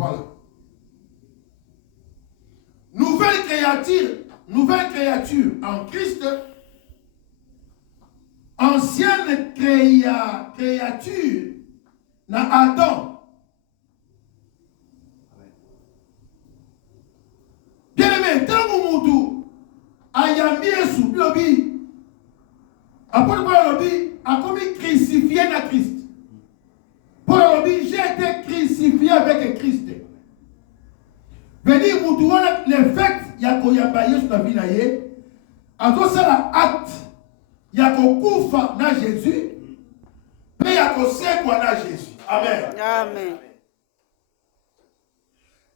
Voilà. Nouvelle créature en Christ, ancienne créature dans Adam. Bien aimé, tant que Moutou a yambi sous lobi, après le lobi a commis crucifié na Christ. Pour le lobi, j'ai été crucifié avec Christ. Venir Moutou, le fait il y a koyambaye sur la vie naye, à tout ça la acte, il y a kokufa na Jésus, mais il y a kosekwa na Jésus. Amen. Amen.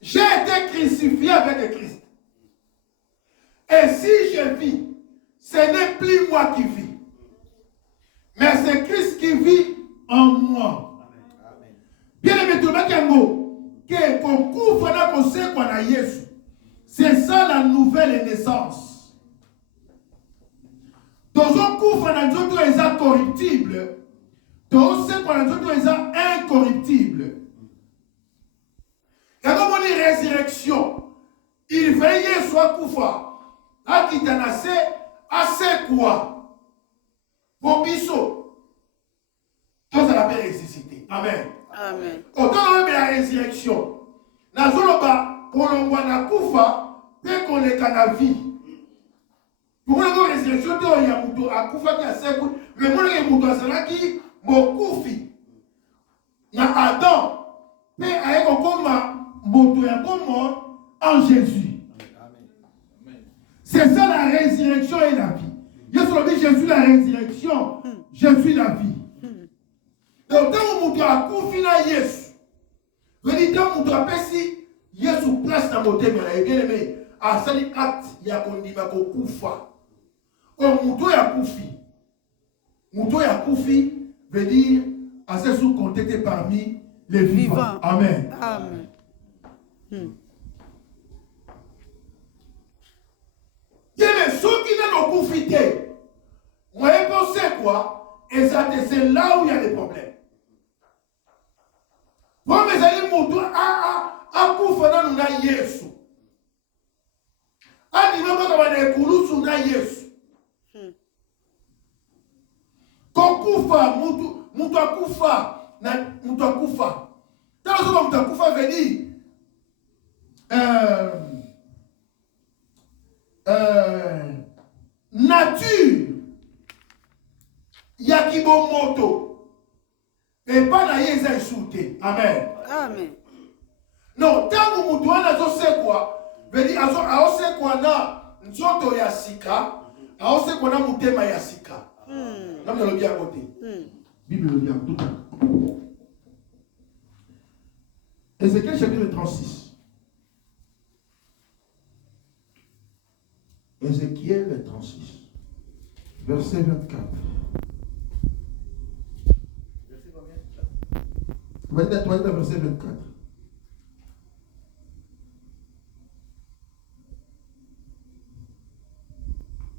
J'ai été crucifié avec Christ. Et si je vis, ce n'est plus moi qui vis, mais c'est Christ qui vit en moi. Bien aimé, tout le monde que kokufa na kosekwa na Jésus. C'est ça la nouvelle naissance. Tozo kufa na nzoto eza corruptible. Tozo sekwa na nzoto eza incorruptible. Et comme on dit résurrection, il veille soit kufa. Akitanase asekwa. Pobiso. Tout ça l'appelle ressuscité. Amen. Amen. Autant la résurrection. Nazoloba kolongwa na kufa. Dès qu'on est à la vie, pour la résurrection, il y a Moutou à Koufa qui a 5 coups, mais moi, il y a Moutou à Salaki, mon Koufi. Il y a Adam, mais avec un combat, Moutou et comment en Jésus. C'est ça la résurrection et la vie. Jésus dit, je suis la résurrection, je suis la vie. Donc, quand Moutou a Koufi na Yesu, je dis, quand Moutou a Pessi, Yesu place dans mon thème, il est bien aimé. A sali acte ya kondima ko kufa. O muto ya kufi. Muto ya kufi veut dire à ceux qui ont été parmi les vivants. Amen. Amen. Mais ceux qui n'ont pas profité, vous avez pensé quoi? Et ça c'est là où il y a des problèmes. Bon, mes amis, muto a kufa na nuna Yesu. Kokufa mutu akufa na mutu akufa. Tazo mutu akufa veut dire nature ya kibomoto et pas na yeza insulté. Amen. Amen. Non, tangu mutu wana zo sekwa veut dire aose kwa na nzoto ya sika, aose kwa na mutema ya sika. Comme dans le bien à côté. Bible le bien tout le temps. Ézéchiel chapitre 36. Ézéchiel 36. Verset 24. Verset combien? Verset 24.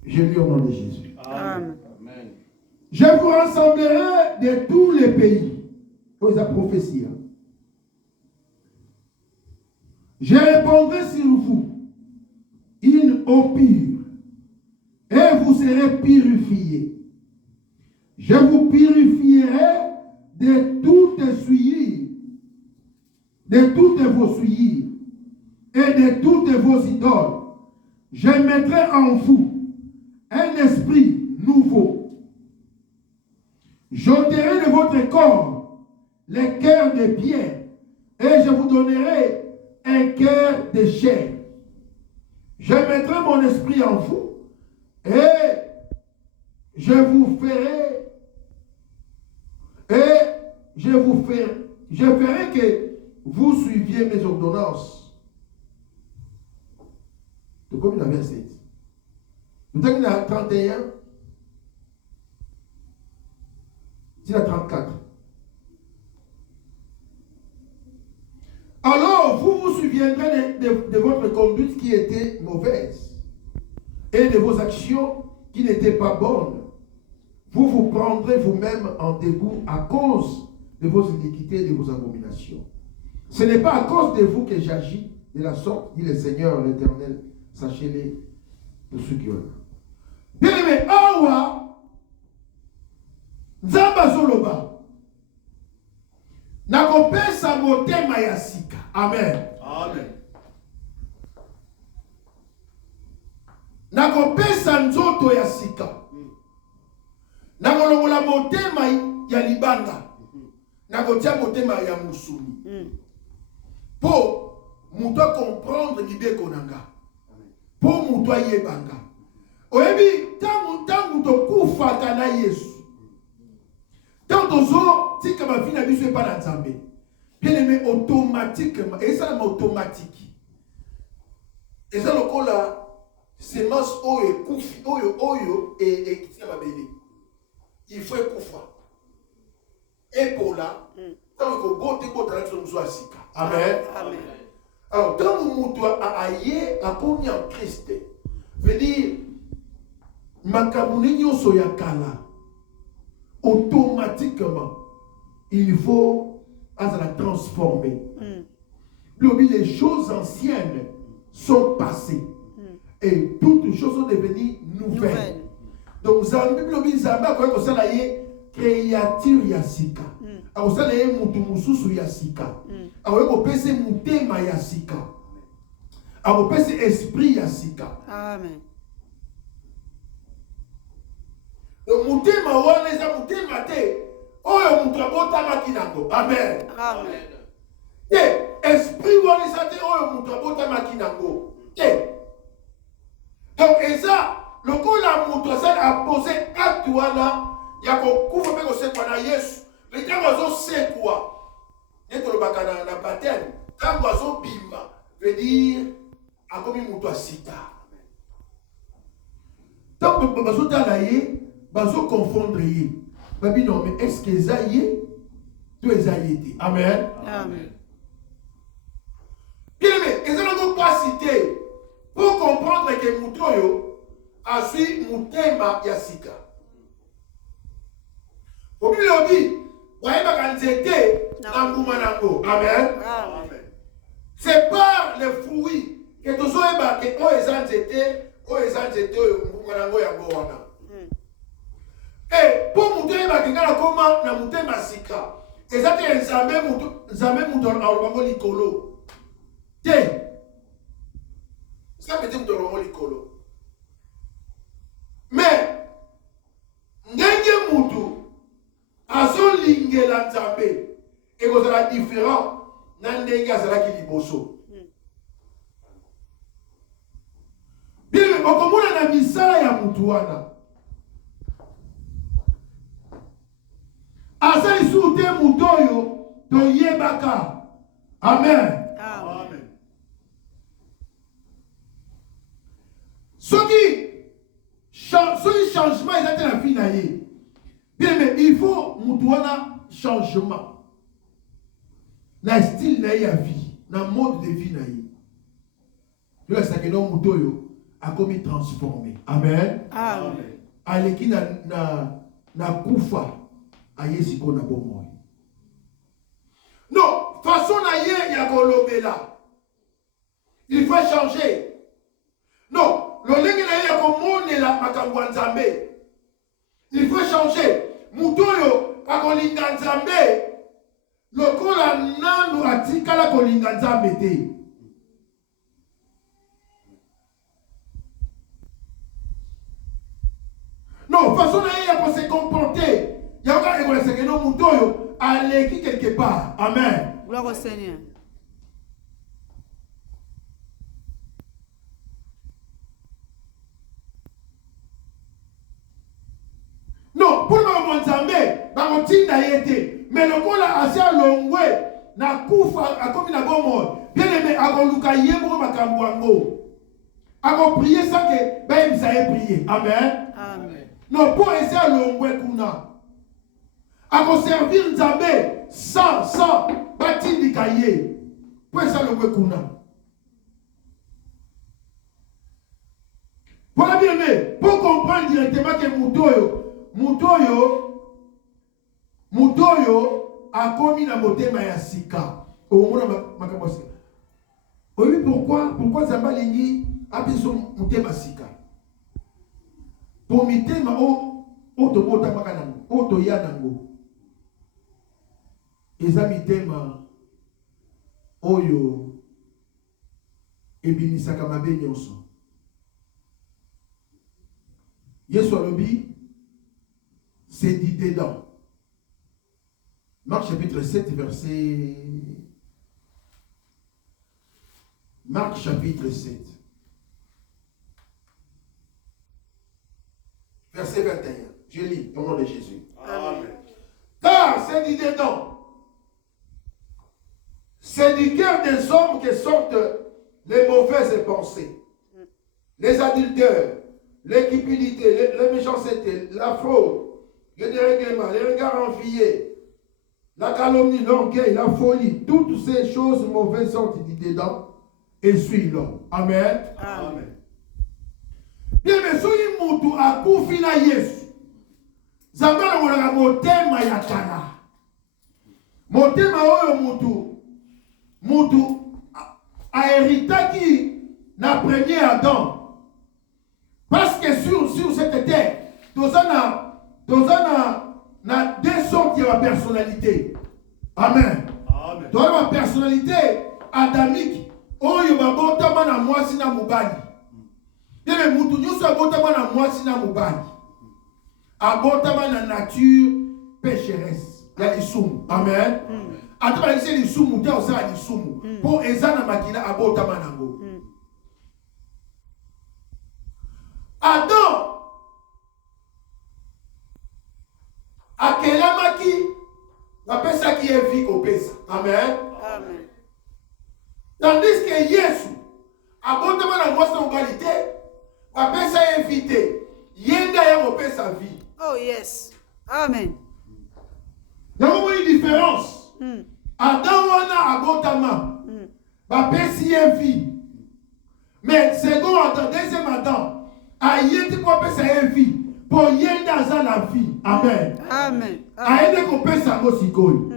Je lis au nom de Jésus. Amen. Je vous rassemblerai de tous les pays. Oh, c'est la prophétie. Je répandrai sur vous une eau pure et vous serez purifiés. Je vous purifierai de toutes souillures, de toutes vos souillures et de toutes vos idoles. Je mettrai en vous un esprit nouveau. J'ôterai de votre corps les cœurs de pierre et je vous donnerai un cœur de chair. Je mettrai mon esprit en vous et je ferai que vous suiviez mes ordonnances. C'est comme il a verset. Vous avez la 31, c'est la 34. Alors, vous vous souviendrez de votre conduite qui était mauvaise et de vos actions qui n'étaient pas bonnes. Vous vous prendrez vous-même en dégoût à cause de vos iniquités et de vos abominations. Ce n'est pas à cause de vous que j'agis de la sorte, dit le Seigneur l'Éternel. Sachez-les pour ceux qui ont. Bien aimé, awa, nzamba zoloba. Nakopesa motema ya sika. Amen. Amen. Nakopesa nzoto ya sika. Nakolongola motema ya libanga. Nakotia motema ya musuni. Po muto comprendre libeko nanga. Po muto yebanga. Oyebi tangu to kufata na Yesu. Tanto zo tika ba fina biso pa na Nzambe. Bien aimé automatiquement et ça automatique. Et ça lokola semence oyo kufi oyo et kitika ba bébé. Il faut kufa. Et pour là, tant que bote ko traduction zo asika. Amen. Amen. Alors, quand vous avez à combien en Christ, veut dire, Makamunenyo soyakala, automatiquement, il faut la transformer. Les choses anciennes sont passées et toutes les choses sont devenues nouvelles. Donc, Zambi, Zamba, quand vous avez créature yasika. Alors, vous avez mutu yasika. Alors, vous avez mutema yasika. Alors, vous avez esprit yasika. Amen. Donc, mutema wana eza mutema te. Oyo mutu abotama kinango. Amen. Amen. Esprit wana eza te oyo mutu abotama kinango. Donc, eza lokola mutu asali apose acte wana ya kokufa mpe kosekwa na Yesu. Ntango azosekwa netolobaka na baptême, ntango azobimba veut dire akomi mutu asita. Ntango bazotala ye bazoconfondre ye babi non mais est-ce que eza ye to eza ye te? Amen. Amen. Bien aimé, eza nango pasi te pour comprendre que mutu oyo azwi mutema ya sika. Obi lobi wayebaka nzete na mbuma nango. Amen. Amen. C'est par les fruits que tozoyeba ke oyo eza nzete oyo mbuma nango yango wana. Et pour mutu oyebaka nga nakoma na mutema sika eza te nzambe mutu alobango likolo te. Nzambe te mutu alobango likolo. Mais ndenge mutu azolingela Nzambe ekozala différent na ndenge azalaki liboso. Bien, okomona na misala ya mutu wana azali su te mutu oyo toyebaka. Amen. Amen. Soki changement eza te na vie na ye. Bien, mais il faut mutu wana changement na style na ye ya vie, na mode de vie na ye. Yo la sakeno mutu oyo akomi transformé. Amen. Amen. Aleki na kufa ayesi ko na bomoi. Non, façon na ye ya kolobela. Il faut changer. Non, lolenge na ye ya komonela makambo ya Nzambe. Il faut changer. Mutu oyo akolinga Nzambe lokola nanu atikala kolinga Nzambe te. Non, façon na ye ya se comporter. Yaka ekola sekeno mutu oyo aleki quelque part. Amen. Gloire au Seigneur. Non, pour le Nzambe, bakotinda yete. Mais lokola asia longwe na kufa akomi na bomo. Bien aimé, akoluka yebo makambo yango. Ako prier ça que ben vous avez prié. Amen. Amen. Non, pour asia longwe kuna. Ako servir Nzambe sans batindika ye. Pour asia longwe kuna. Voilà bien aimé, pour comprendre directement que Mutoyo akomi na motema ya sika. Oui, pourquoi Zambalingi a besoin de Mutema Sika? Pour Mitema, Otomota Makanango, Otoyanango. Eza Mitema, Oyo, Ebinisaka Mabe Nyonso. Yesu Alobi, c'est dit dedans. Marc chapitre 7, verset. Marc chapitre 7. Verset 21. Je lis au nom de Jésus. Amen. Car c'est dit dedans. C'est du cœur des hommes que sortent les mauvaises pensées, les adultères, les cupidités, les méchancetés, la fraude, le dérèglement, les regards enviés, la calomnie, l'orgueil, la folie, toutes ces choses mauvaises sortent dedans et suivent l'homme. Amen. Amen. Bien, mais si vous avez koufi na Yesu, Zambala wala motema ya kala. Motema oyo mutu a héritaki na premier Adam. Parce que sur cette terre, na deux sortes de personnalité. Amen. Amen. Dans la personnalité adamique, oyo babotama na mwasi na mubali. Deme mutu nyuso abotama na mwasi na mubali. Abotama na nature pécheresse. Ya lisumu. Amen. Ataba ise lisumu te osa lisumu. Po ezana makina abotama nango. Adam akelamaki bapesaki ye vie kopesa. Amen. Amen. Tandis que Yesu abotama na mwasi na mobali te bapesa ye vie te. Yenda ya kopesa vie. Oh yes. Amen. Il y a une différence. Adam wana abotama bapesi ye vie. Mais second Adam, deuxième Adam, ayeti ko pesa ye vie. Pour yenda za la vie. Amen. Amen. Ayende ko pesa ngo sikoyo.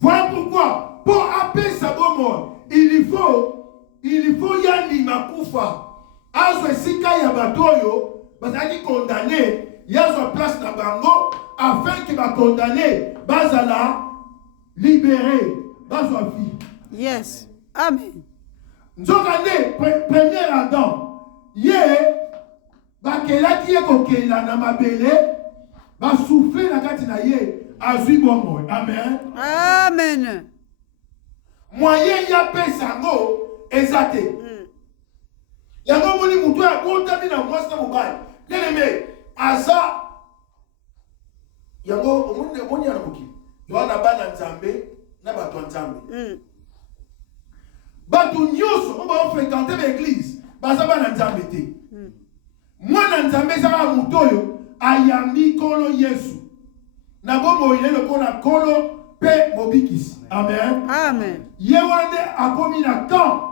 Voilà pourquoi pour apesa bomo, il faut yandi makufa. Azo sika ya batoyo, bazali condamné, yazo place na bango afin que ba condamné bazala libéré, bazo vie. Yes. Amen. Nzokande premier Adam, ye bakelaki ye kokela na mabele, ba souffler na kati na ye azui bomo. Amen. Amen. Moyen ya pesa ngo ezate. Yango moni mutu ya kotami na mwasi na mobali. Bien-aimé, aza yango omoni ya moki. Yoana bana nzambe na bato nzambe. Bato nyoso on va fréquenter l'église. Baza bana nzambe te. Mwana nzambe za mutu oyo ayambi kolo Yesu. Na bomo ile lokola kolo pe mobikisi. Amen. Amen. Ye wande akomi na camp.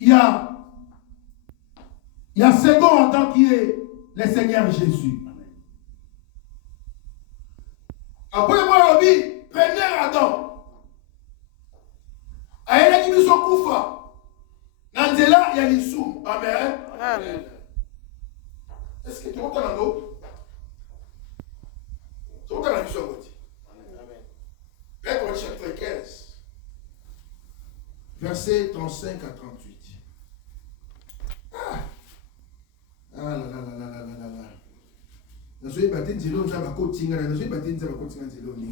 Il y a second Adam qui est le Seigneur Jésus. Après moi, on dit, premier Adam. Aïe, qui me sont koufa. Nanzela, il y a l'issou. Amen. Amen. Est-ce que tu montes dans l'eau? Tu montes dans la mission. Amen. Verset chapitre 15. Verset 35 à 38. Ah là là là là là là là. Nous sommes battus de l'eau, nous sommes battus de l'eau, nous sommes battus de l'eau. Nous sommes battus de l'eau, nous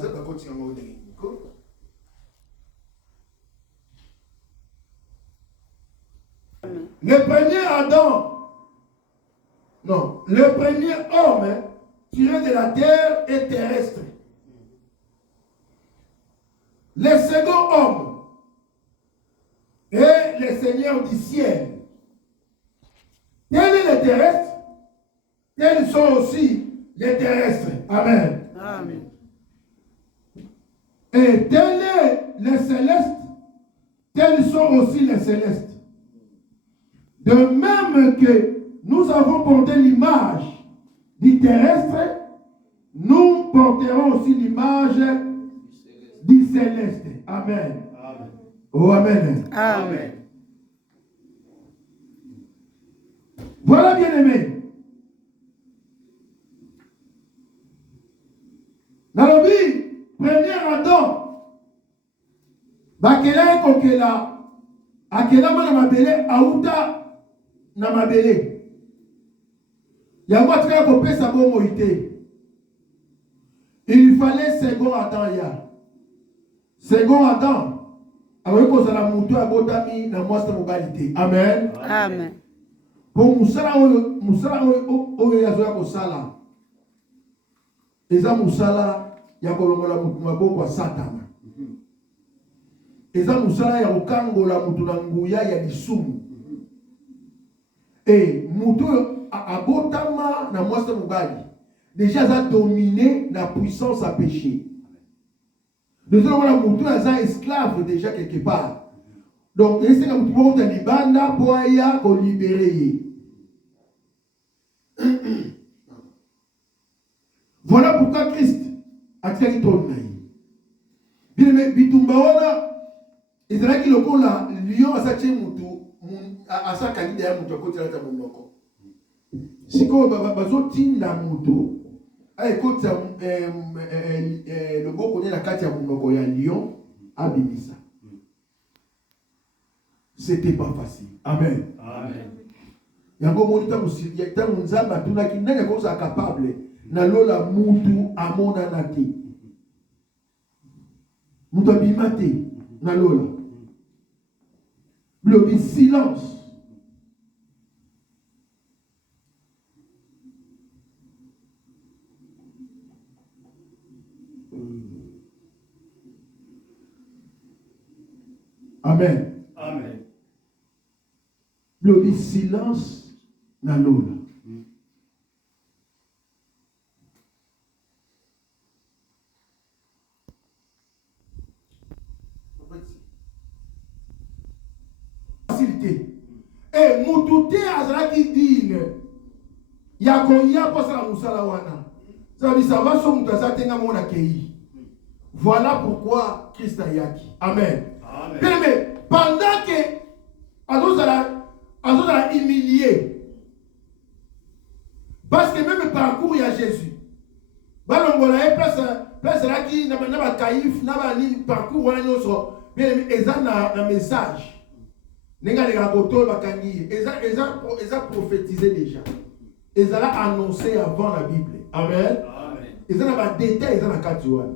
sommes battus de l'eau. Le premier Adam, non, le premier homme tiré de la terre est terrestre. Le second homme et le Seigneur du ciel. Tels est les terrestres, tels sont aussi les terrestres. Amen. Amen. Et tels est les célestes, tels sont aussi les célestes. De même que nous avons porté l'image du terrestre, nous porterons aussi l'image du céleste. Amen. Amen. Oh, amen. Amen. Voilà, bien-aimé. Dans le but, premier Adam, bakela kokela, akela na mabele, auta na mabele. Yango atika kopesa bongo ite. Il fallait second Adam ya. Second Adam, avec kozala mutu abotami na mwasa mobalite. Amen. Amen. Pour musala oyo yazoya kosala. Eza musala ya kolongola mutu maboko ya Satana. Eza musala ya kokangola mutu na nguya ya lisumu. Et mutu abotama na mwasa mobali. Déjà ça dominé la puissance à pécher. Nous avons la mutu aza esclave déjà quelque part. Donc ese ka mutu moko ta libanda po aya ko libérer. Voilà pourquoi Christ a tiré ton naï. Bien aimé, bitumba wana ezalaki lokola lion asatie mutu asaka lide ya mutu akotela ta monoko. Siko bazotinda mutu ayekota loboko ne na kati ya monoko ya lion abimisa. C'était pas facile. Amen. Amen. Yango monita tangu nzamba tunaki nani akosa capable na lola mutu amona na te. Mutu abima te na lola. Le silence. Amen. Amen. Le silence na lola. Facilité. Et mututé azalaki digne. Ya konya posa la musala wana. Ça va so mutaza tenga mona kei. Voilà pourquoi Christ a yaki. Amen. Amen. Mais pendant que azozala humilié, parce que même le parcours il y a Jésus. Balongola place là qui n'a pas caïf, n'a pas ni parcours wana nyonso. Bien eza na message. Nenga les raboto bakangi, eza prophétisé déjà. Eza l'a annoncé avant la Bible. Amen. Amen. Eza na ba détail, eza na kati wana.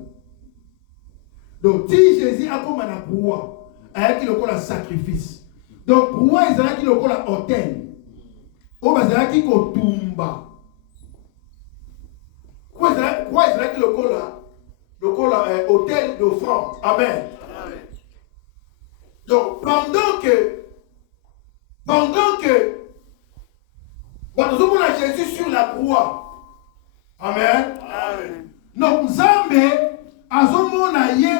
Donc si Jésus a comme na croix, ayaki lokola sacrifice. Donc croix ezalaki lokola autel. O bazalaki kotumba. Croix ezalaki lokola autel d'offrande. Amen. Amen. Donc pendant que nous avons Jésus sur la croix. Amen. Amen. Donc Nzambe azomona ye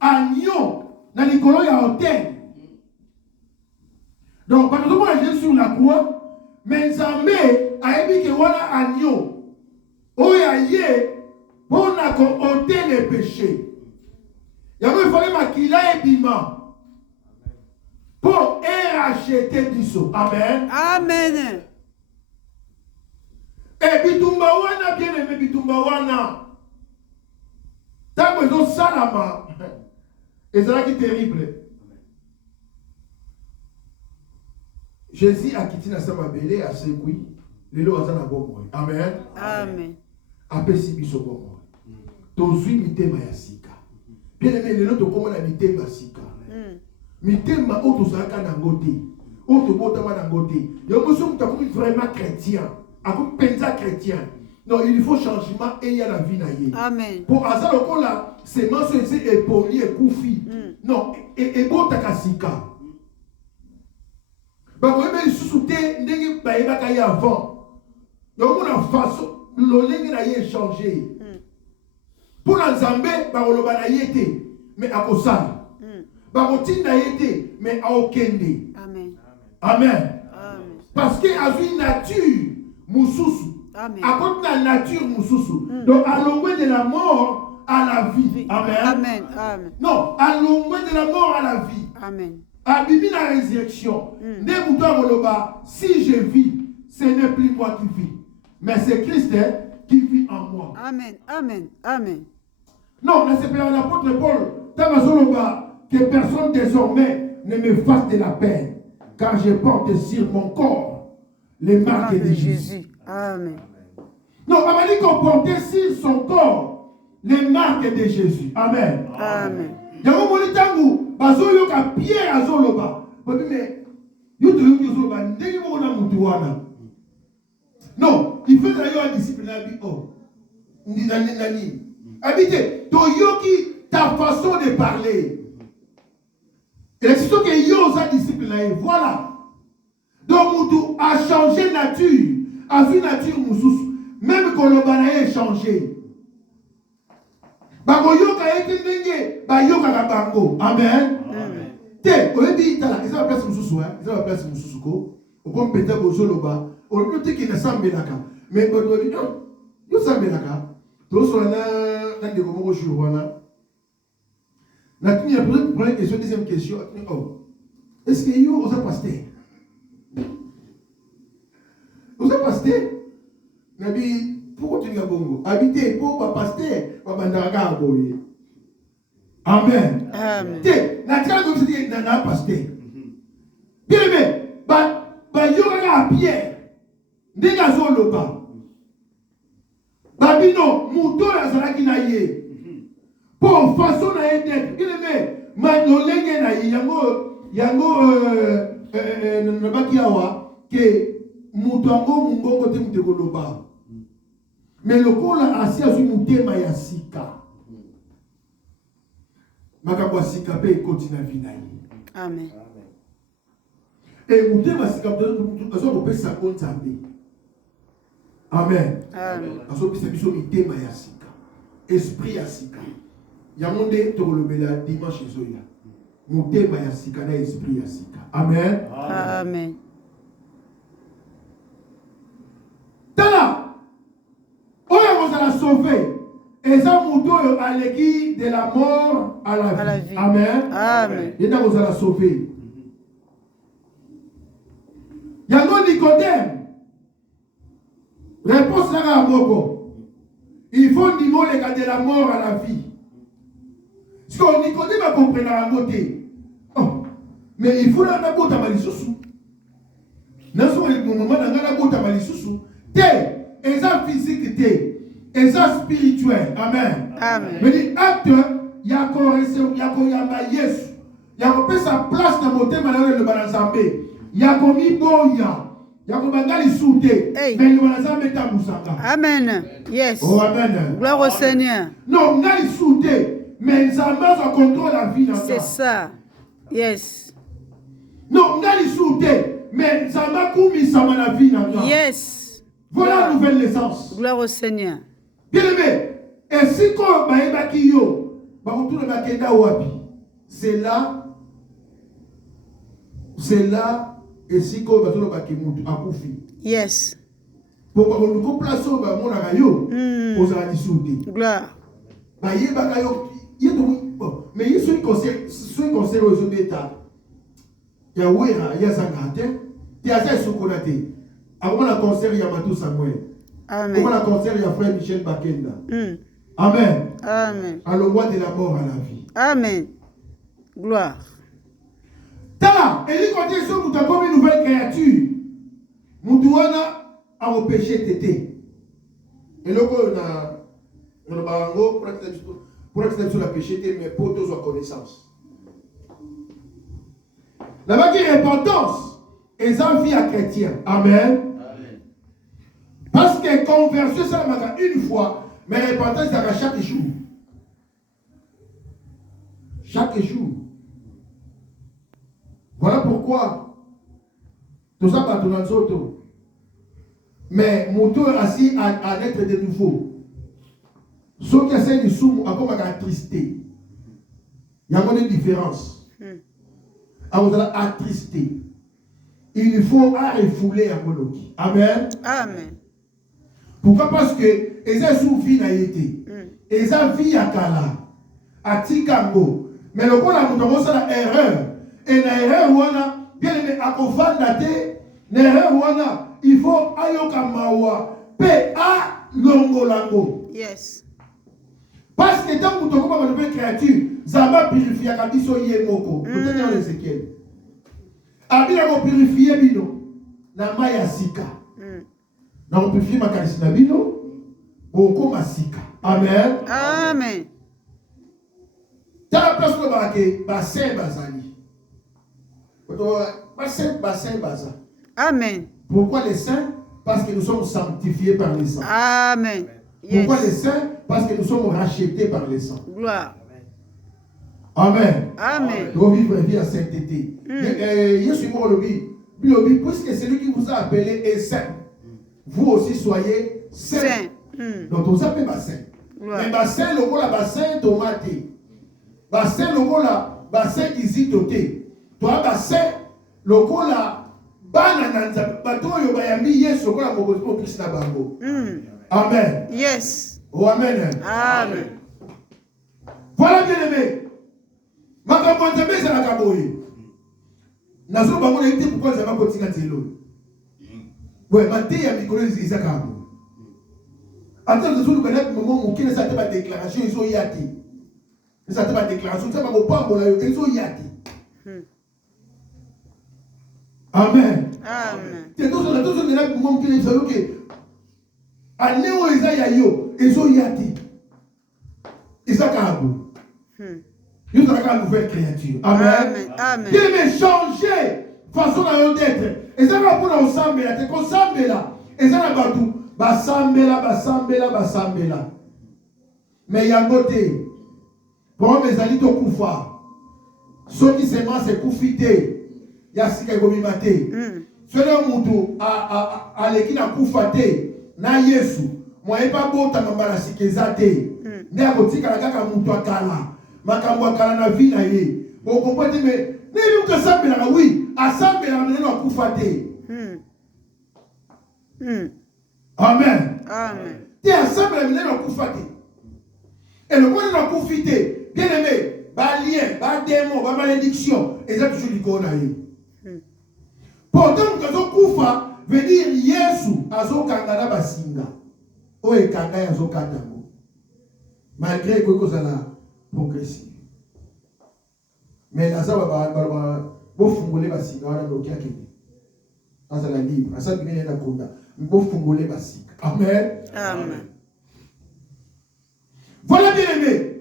agneau na likolo ya autel. Donc quand nous avons Jésus sur la croix, mais Nzambe ayebi ke wana agneau oya ye pona ko ôter les péchés. Yango il fallait makila ebima. Pour racheter biso. Amen. Amen. Et bitumba wana bien aimé bitumba wana. Tango ezo salama. Ezalaki terrible. Jésus a quitté na sama belé a sekui. Lelo azana bomoi. Amen. Amen. Apesi biso bomoi. Tozui mitema ya sika. Bien aimé lelo tokomona mitema ya sika. Mitema oto zaka na ngote. Oto botama na ngote. Yongo so mutakomi vraiment chrétien. Akomi penza chrétien. Non, il faut changement et il y a la vie na ye. Amen. Pour azar lokola semence c'est époli et koufi. Non, et botaka sika. Ba ko ebe lisusu te ndenge ba yebaka ye avant. Yongo na façon lolenge na ye changer. Pour la Nzambe ba koloba na ye te mais akosala. Barotinda yete mais aokende. Amen. Amen. Amen. Parce qu'il a une nature, moussousou. Amen. À cause de la nature, moussousou. Donc, à l'ombre de la mort à la vie. Amen. Amen. Amen. Non, à l'ombre de la mort à la vie. Amen. À Bibi la résurrection. Si je vis, ce n'est plus moi qui vis. Mais c'est Christ qui vit en moi. Amen. Amen. Amen. Non, mais c'est pour l'apôtre Paul. Que personne désormais ne me fasse de la peine. Car je porte sur mon corps les marques de Jésus. Amen. Non, on m'a dit qu'on portait sur son corps les marques de Jésus. Amen. Amen. Il y a un moment où bazoyo ka Pierre azoloba. Mais yo te yo zoloba ndenge mo na mutu wana. Non, il faut d'ailleurs un disciple na bi oh. Nani. Habite to yoki ta façon de parler. Et c'est ce que yo sa disciple là voilà. Donc mutu a changé nature, a vu nature mususu. Même quand le banaye a changé. Bagoyoka ete ndenge bayoka ka bango. Amen. Te oyebi tala eza place mususu hein, eza place mususu ko. Okom peta bozoloba, on te ki na sambelaka. Mais bodo bi yo sambelaka. To so na de ko jour wana. La première question, deuxième question. Oh. Est-ce que yo osa pasteur? Osa pasteur? Nabi pourquoi tu dis bongo? Habiter pour pas pasteur, pas bandaraga aboye. Amen. Amen. Te, na tira comme c'est na pasteur. Bien aimé, ba yoga à Pierre. Ndega zoloba. Babino muto ya zalaki na ye. Pour façon na d'être. Bien aimé, manolenge na ye yango nabaki awa ke muto ango mungongo te muteko loba. Mais le col a assis à ce mutema ya sika. Makabwa sika pe continue vie na ye. Amen. Et mutema sika peut aso ko pesa kontambe. Amen. Amen. Aso pesa biso mitema ya sika. Esprit ya sika. Ya monde to lobela dimanche zoya. Mutema ya sika na esprit ya sika. Amen. Amen. Tala. Oya vous allez sauver. Et ça mouton allégué de la mort à la vie. Amen. Amen. Et là vous allez sauver. Yango Nicodème. Réponse là à Moko. Il faut dire les cas de la mort à la vie. Parce que Nicodème a compris la beauté. Oh. Mais il faut la beauté à Malissousou. Dans ce moment, la beauté à Malissousou. Et ça physique, et ça spirituel. Amen. Amen. Mais les actes, il y a Yesu. Il y a sa place dans mon thème le Barazambé. Il y a commis Boya. Il y a commis Soudé. Mais le Barazambé est à Moussaka. Amen. Yes. Oh, amen. Gloire au Seigneur. Non, Ngali Soudé. Mais Zamba ça contrôle la vie. C'est ça. Yes. Non, Ngali Soudé. Mais Zamba Koumi ça la vie. Yes. Voilà la nouvelle naissance. Gloire au Seigneur. Bien aimé, et si quand c'est là, et si quand Yes. pour qu'on nous place au bas, mon agayo, aux aradisoutés. Gloire. Mais il y a ceux conseils aux autres d'État. Il y a Ouera, il y a Zangate, il y a Sokolate. Avant la concert, il y a Matou Samuel. Amen. Avant la concert, il y a frère Michel Bakenda. Amen. Amen. À le mois de la mort à la vie. Amen. Gloire. Tala, et lui quand il est nous avons une nouvelle créature. Moutouana a repêché tété. Et là, on a pour accepter sur la péché, mais pour tous en connaissance. Là-bas, il y a importance. Et ça vie à chrétien. Amen. Parce que conversion, ça m'a une fois, mais repentance, ça va chaque jour. Chaque jour. Voilà pourquoi. Tout ça, pas tout dans le mais mon tour assis à naître de nouveau. Ceux qui essaient de sous, à comme attristé. Il y a une différence. À vous attristé. il faut refouler à Moloki. Amen. Amen. Pourquoi? Parce que ils ont souffert na été. Ils ont vie à Kala, à Tikambo. Mais le coup là, nous avons la erreur. Et la erreur wana, bien aimé, à Kofanda te, l'erreur wana, il faut ayoka mawa, pe a longo. Yes. Parce que tant que nous avons une créature, ça va purifier à Kabiso Yemoko. Nous tenons les Ézéchiel. Abila ko purifier bino, na maya sika. Na ko purifier makalisi na bino, oko masika. Amen. Amen. T'as la place de barquer, bassin bazali. Bassin baza. Amen. Pourquoi les saints? Parce que nous sommes sanctifiés par les saints. Amen. Yes. Pourquoi les saints? Parce que nous sommes rachetés par les saints. Gloire. Amen. Amen. Nous vivre une vie à sainteté. Jésus m'a dit, puisque celui qui vous a appelé est saint, vous aussi soyez saints. Donc vous appelez bassin. Mais bassin, le mot là, bassin tomate. Bassin, le mot là, bassin isitoté. Toi, bassin, le mot là, banana, bateau yobayami, yes, le mot là, mon plus na bango. Amen. Yes. Oh, amen. Amen. Voilà bien aimé. Ma campagne c'est la caboye. Nazo bango na été pourquoi ça va continuer à dire. Ouais, ma thé ya micro ils a cabo. Attends, nous connaît moment où qui ça te déclaration ils ont yati. Ça te déclaration ça va pas bon là ils ont yati. Amen. Amen. C'est tout ça tous les moment qui ça OK. Anéo ils a yayo ils ont yati. Ils a cabo. Nous avons une nouvelle créature. Amen. Amen. Dieu veut changer façon d'être. Et ça va pour nous ensemble là, c'est comme ça là. Et ça va tout. Basambela. Mais il y a un côté. Pour mes amis to kufa. Ceux qui s'aiment c'est kufité. Il y a ce qui est comme maté. Celui mutu a lekina kufate na Yesu. Moi pas beau ta mambala sikezate. Ne akotika la kaka mutu akala. Makambo akala na vie na ye. Vous comprenez mais ne nous sambela oui, asambela meneno akufate. Amen. Amen. Tu assembles meneno akufate. Et le monde n'a profité. Bien aimé, ba lien, ba démon, ba malédiction, et ça toujours du konaye. Pourtant quand kufa veut dire Yesu azokanga basinga. Oye kanga azokanga. Malgré que ça la progressive. Mais là ça va bofungole basinga wana dokia kene. Ça la libre, ça bien na konda. Bofungole basinga. Amen. Amen. Voilà bien aimé.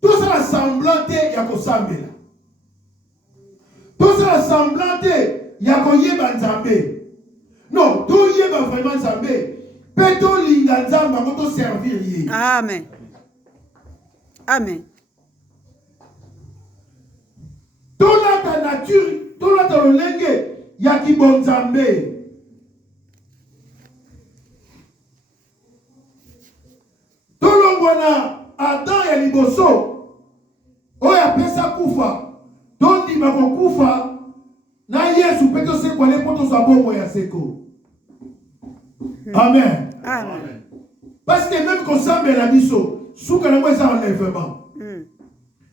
Tout ça la semblante ya kosambela. Tout ça la semblante ya koyeba nzambe. Non, tout yeba vraiment nzambe. Peto linga nzamba moto servir ye. Amen. Amen. Tout là ta nature, tout là ta lenge ya ki bon nzambe. Tout le monde Adam ya liboso oya pesa kufa tondi bako kufa na Yesu peto se kwa lepoto sa bomo ya seko. Amen. Amen. Parce que même qu'on s'en met la biso souka na moi ça enlèvement.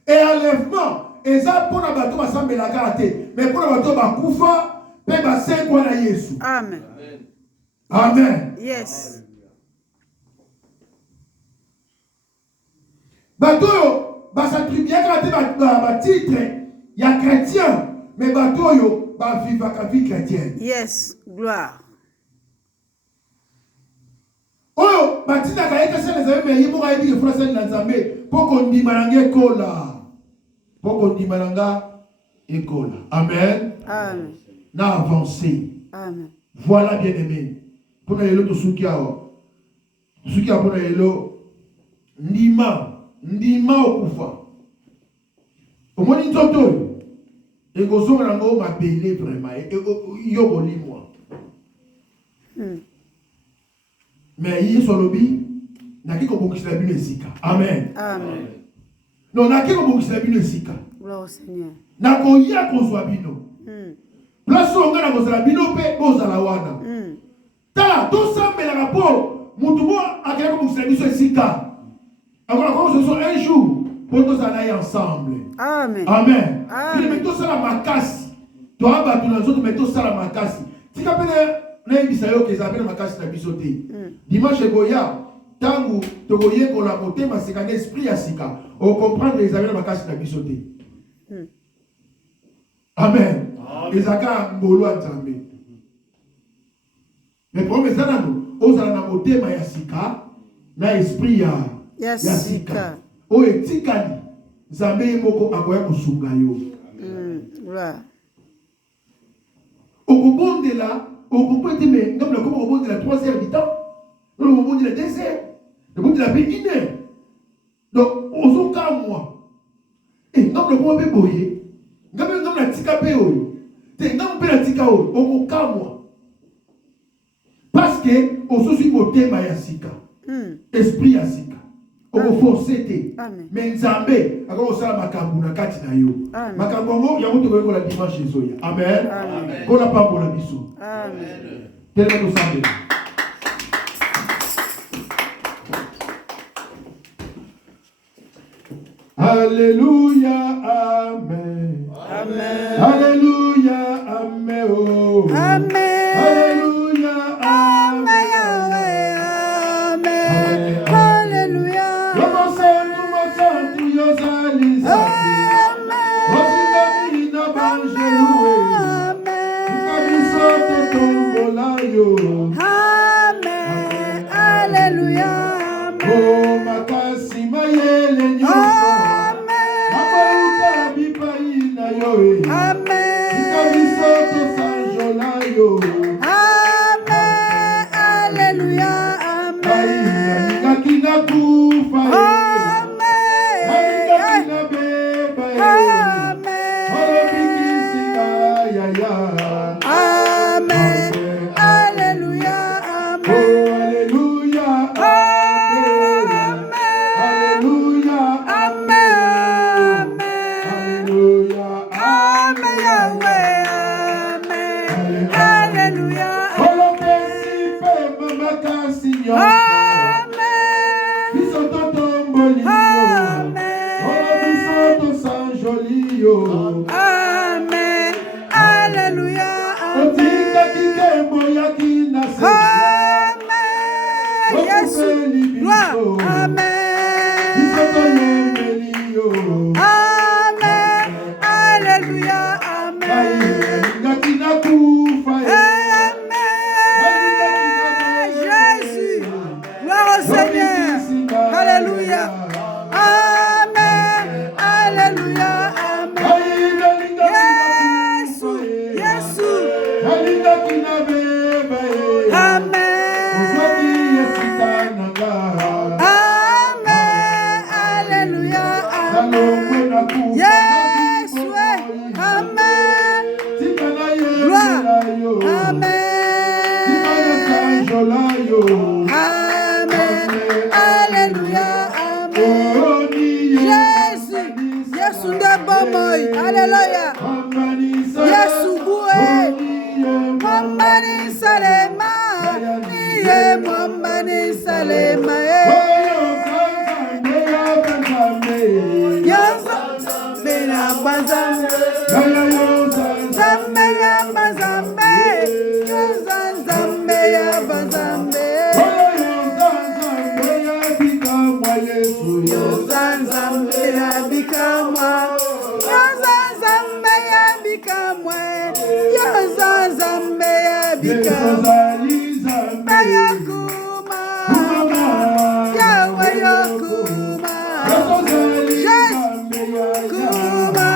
Et enlèvement et ça pour na bato ba sambe la karate mais pour na bato ba kufa pe ba se kwa na Yesu. Amen. Amen. Yes. Bato ba s'attribuer ba titre ya chrétien mais bato yo ba vivre ka vie chrétienne. Yes. Gloire. Oh, batina kaita sene zawe me yibo ga yidi fura sene na nzambe poko ndimalanga ekola. Poko ndimalanga ekola. Amen. Amen. Na avancer. Amen. Voilà bien aimé. Pour na yelo to sukiao. Sukiao pour na yelo ndima okufa. Omoni nzoto. Ekozonga nango mabele vraiment. Yo bolimwa. Mais il sur lobby n'a qui comme la bine sika. Amen. Amen. Non n'a qui comme la bine sika. Gloire au Seigneur. N'a ko ya ko zo bino. Place où on a la binope, bozala wana. Tala, tout ça, mais la rapport, mon tout a quelqu'un comme ça, c'est Sika. Alors, ce sont un jour, pour nous aller ensemble. Amen. Amen. Amen. Il met tout ça la makasi. Toi, bah, tous les autres, mais tout ça la makasi. Si tu appelles un bisayo qui s'appelle makasi na bisoté. Dimanche, Goya, tangu, tu voyais qu'on a côté, mais c'est qu'un esprit à Sika. On comprend les amis makasi na bisoté. Amen. Les aka mbolo à Zambé. Mais pour mes amis, on a un côté, mais Sika, na esprit ya Sika. O etikali. Zambé moko akoya kusunga yo. Gloire. Au bout de là, au bout de mais comme le au bout de la 3h du temps, au bout de la 2h, au bout de la 1h. Donc, aux cas moi. Et comme le bout de boyer, comme la tika péo, c'est comme la tika au cas moi. Parce que au souci côté mayasika, esprit yasika. On forcé mais Nzambe ako sala makambu na kati na yo makambu ngo ya mutu ko la dimanche zoya amen ko la pambo la biso amen tellement nous sommes Alléluia amen amen Alléluia amen oh amen Alléluia amen Amen. Alléluia. Oh, makasi mayele nyonso. Amen. Bipaina yo. Amen. Ikabiso to sanjola yo. Amen. Alléluia. Amen. Nikakina kufa. Amen. Nikakina beba. Amen. Olobikisi ya ya. Amen. Alléluia. Oh, Alléluia. Amen. Alléluia. Amen. Alléluia. Amen. Yahweh. Amen. Alléluia. Olopesi pe mama kasi nyonso. Amen. Biso totomboli yo. Amen. Biso tosanjoli yo. Amen. Alléluia. Otika kikembo yaki na se. Amen. Yes. Gloire. Amen. Biso toyembeli yo. Amen. Alléluia. Amen. Ngati na kufa yo. Amen. Jésus. Gloire au Seigneur. Alléluia. Amen. Alléluia. Amen. Jésus. Jésus. Amen. Alléluia. Amen. Yes. Amen. Gloire. Amen. Amen. Alléluia. Amen. Jésus. Yesu ndebomoy. Alléluia. Yesu boué. Mwambani salema. Niye mwambani salema. Yosa. Bena bazambe. Zambe ya bazambe. Yosa zambe ya bazambe. Yosa zambe ya bikamwa. Yosa zambe ya bikamwa. Yosa zambe ya bikamwa. Bayakuma. Yahweh yokuma. Yes. Kuma.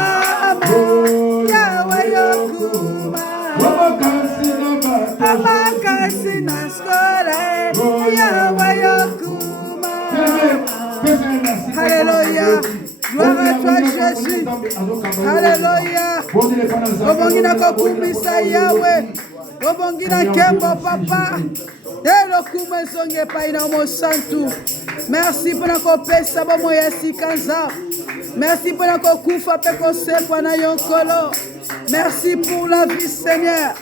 Yahweh yokuma. Amakasi na skole. Yahweh yokuma. Alléluia. Gloire à toi, Jésus. Alléluia. Obongina kokumisa Yahweh. Obongina kembo papa. Elo kuma songe paina mo santu. Merci pour notre pesa bomo ya sikanza. Merci pour notre kufa peko sepa na yonkolo. Merci pour la vie, Seigneur.